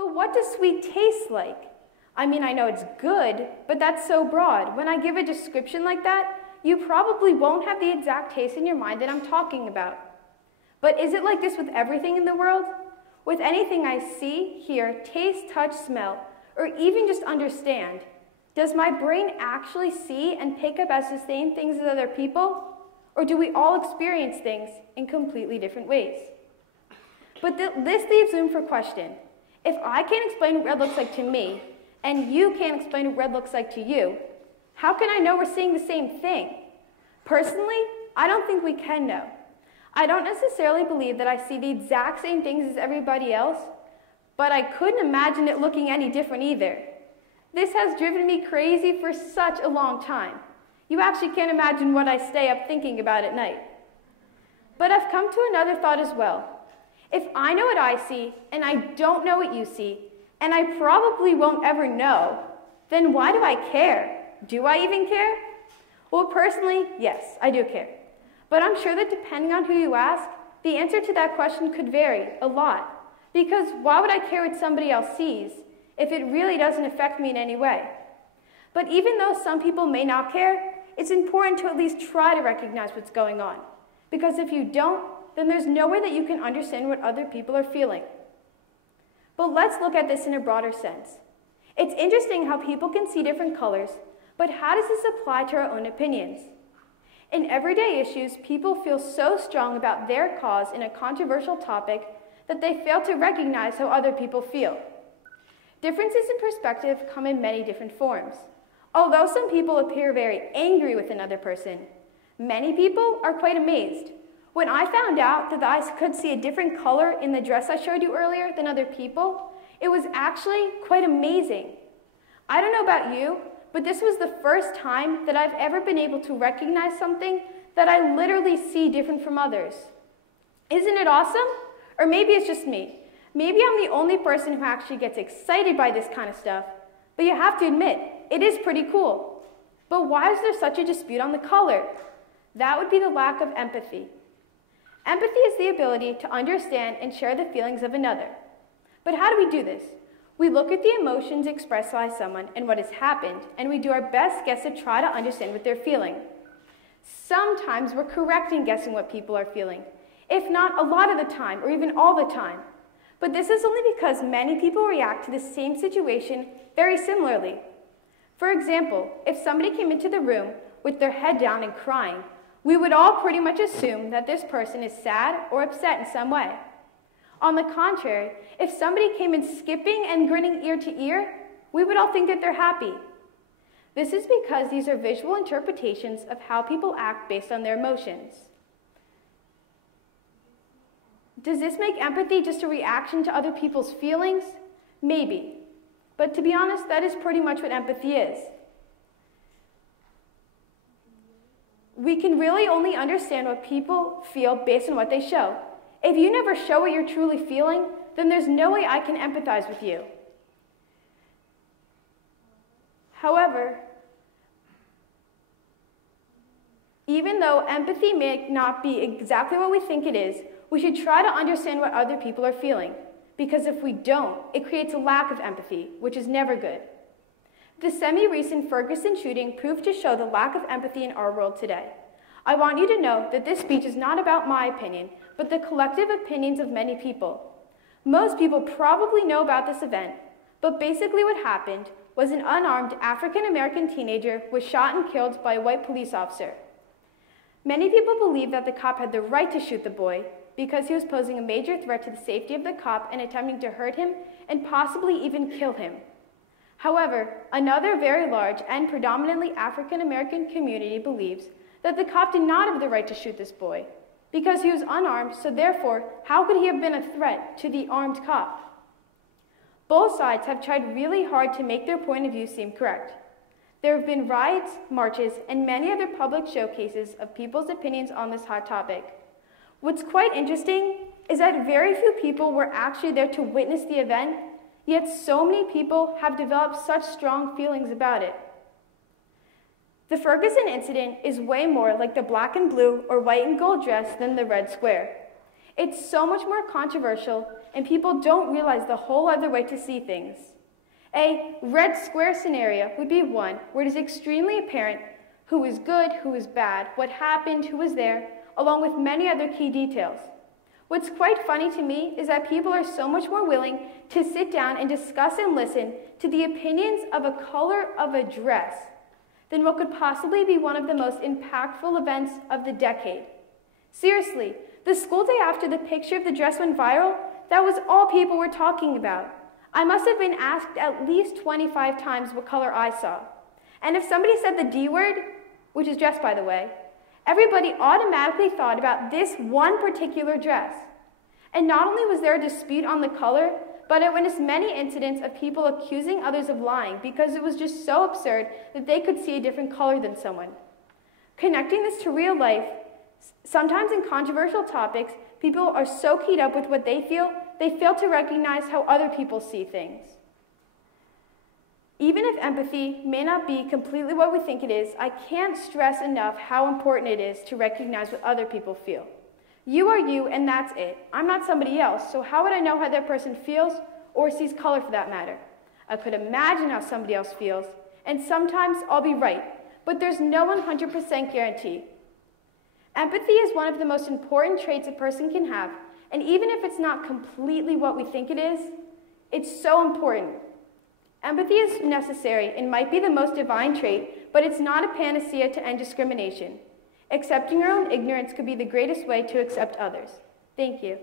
But what does sweet taste like? I mean, I know it's good, but that's so broad. When I give a description like that, you probably won't have the exact taste in your mind that I'm talking about. But is it like this with everything in the world? With anything I see, hear, taste, touch, smell, or even just understand, does my brain actually see and pick up as the same things as other people? Or do we all experience things in completely different ways? But this leaves room for question. If I can't explain what red looks like to me, and you can't explain what red looks like to you, how can I know we're seeing the same thing? Personally, I don't think we can know. I don't necessarily believe that I see the exact same things as everybody else, but I couldn't imagine it looking any different either. This has driven me crazy for such a long time. You actually can't imagine what I stay up thinking about at night. But I've come to another thought as well. If I know what I see, and I don't know what you see, and I probably won't ever know, then why do I care? Do I even care? Well, personally, yes, I do care. But I'm sure that depending on who you ask, the answer to that question could vary a lot. Because why would I care what somebody else sees if it really doesn't affect me in any way? But even though some people may not care, it's important to at least try to recognize what's going on. Because if you don't, then there's no way that you can understand what other people are feeling. But let's look at this in a broader sense. It's interesting how people can see different colors, but how does this apply to our own opinions? In everyday issues, people feel so strong about their cause in a controversial topic that they fail to recognize how other people feel. Differences in perspective come in many different forms. Although some people appear very angry with another person, many people are quite amazed. When I found out that I could see a different color in the dress I showed you earlier than other people, it was actually quite amazing. I don't know about you, but this was the first time that I've ever been able to recognize something that I literally see different from others. Isn't it awesome? Or maybe it's just me. Maybe I'm the only person who actually gets excited by this kind of stuff, but you have to admit, it is pretty cool. But why is there such a dispute on the color? That would be the lack of empathy. Empathy is the ability to understand and share the feelings of another. But how do we do this? We look at the emotions expressed by someone and what has happened, and we do our best guess to try to understand what they're feeling. Sometimes we're correct in guessing what people are feeling, if not a lot of the time, or even all the time. But this is only because many people react to the same situation very similarly. For example, if somebody came into the room with their head down and crying, we would all pretty much assume that this person is sad or upset in some way. On the contrary, if somebody came in skipping and grinning ear to ear, we would all think that they're happy. This is because these are visual interpretations of how people act based on their emotions. Does this make empathy just a reaction to other people's feelings? Maybe. But to be honest, that is pretty much what empathy is. We can really only understand what people feel based on what they show. If you never show what you're truly feeling, then there's no way I can empathize with you. However, even though empathy may not be exactly what we think it is, we should try to understand what other people are feeling. Because if we don't, it creates a lack of empathy, which is never good. The semi-recent Ferguson shooting proved to show the lack of empathy in our world today. I want you to know that this speech is not about my opinion, but the collective opinions of many people. Most people probably know about this event, but basically what happened was an unarmed African-American teenager was shot and killed by a white police officer. Many people believe that the cop had the right to shoot the boy because he was posing a major threat to the safety of the cop and attempting to hurt him and possibly even kill him. However, another very large and predominantly African-American community believes that the cop did not have the right to shoot this boy because he was unarmed, so therefore, how could he have been a threat to the armed cop? Both sides have tried really hard to make their point of view seem correct. There have been riots, marches, and many other public showcases of people's opinions on this hot topic. What's quite interesting is that very few people were actually there to witness the event, yet so many people have developed such strong feelings about it. The Ferguson incident is way more like the black and blue or white and gold dress than the red square. It's so much more controversial, and people don't realize the whole other way to see things. A red square scenario would be one where it is extremely apparent who is good, who is bad, what happened, who was there, along with many other key details. What's quite funny to me is that people are so much more willing to sit down and discuss and listen to the opinions of a color of a dress than what could possibly be one of the most impactful events of the decade. Seriously, the school day after the picture of the dress went viral, that was all people were talking about. I must have been asked at least 25 times what color I saw. And if somebody said the D word, which is dress by the way, everybody automatically thought about this one particular dress. And not only was there a dispute on the color, but I witnessed many incidents of people accusing others of lying because it was just so absurd that they could see a different color than someone. Connecting this to real life, sometimes in controversial topics, people are so keyed up with what they fail to recognize how other people see things. Even if empathy may not be completely what we think it is, I can't stress enough how important it is to recognize what other people feel. You are you, and that's it. I'm not somebody else, so how would I know how that person feels or sees color for that matter? I could imagine how somebody else feels, and sometimes I'll be right, but there's no 100% guarantee. Empathy is one of the most important traits a person can have, and even if it's not completely what we think it is, it's so important. Empathy is necessary and might be the most divine trait, but it's not a panacea to end discrimination. Accepting your own ignorance could be the greatest way to accept others. Thank you.